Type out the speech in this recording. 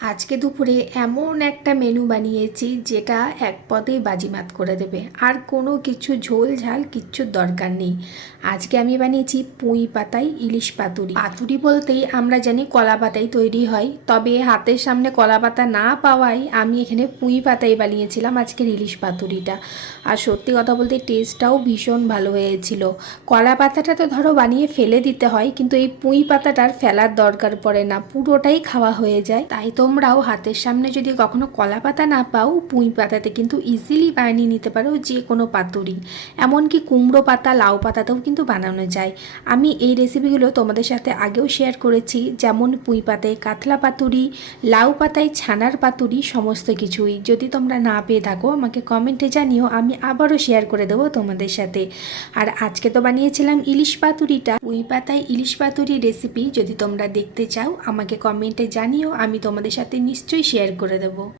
আজকে দুপুরে এমন একটা মেনু বানিয়েছি যেটা এক পদেই বাজিমাত করে দেবে। আর কোনো কিছু ঝোল ঝাল কিচ্ছুর দরকার নেই। আজকে আমি বানিয়েছি পুঁই পাতায় ইলিশ পাতুরি। পাতুরি বলতেই আমরা জানি কলা পাতায় তৈরি হয়, তবে হাতের সামনে কলা পাতা না পাওয়ায় আমি এখানে পুঁই পাতায় বানিয়েছিলাম আজকের ইলিশ পাতুরিটা। আর সত্যি কথা বলতে টেস্টটাও ভীষণ ভালো হয়েছিল। কলা পাতাটা তো ধরো বানিয়ে ফেলে দিতে হয়, কিন্তু এই পুঁই পাতাটার ফেলার দরকার পড়ে না, পুরোটাই খাওয়া হয়ে যায়। তাই তোমরাও হাতের সামনে যদি কখনো কলা পাতা না পাও, পুঁই পাতাতে কিন্তু ইজিলি বানিয়ে নিতে পারো যে কোনো পাতুরি। এমনকি কুমড়ো পাতা, লাউ পাতাতেও কিন্তু বানানো যায়। আমি এই রেসিপিগুলো তোমাদের সাথে আগেও শেয়ার করেছি, যেমন পুঁই পাতায় কাতলা পাতুরি, লাউ পাতায় ছানার পাতুরি, সমস্ত কিছুই। যদি তোমরা না পেয়ে থাকো, আমাকে কমেন্টে জানিও, আমি আবারও শেয়ার করে দেবো তোমাদের সাথে। আর আজকে তো বানিয়েছিলাম ইলিশ পাতুরিটা। পুঁই পাতায় ইলিশ পাতুরি রেসিপি যদি তোমরা দেখতে চাও, আমাকে কমেন্টে জানিও, আমি তোমাদের সাথে নিশ্চয়ই শেয়ার করে দেবো।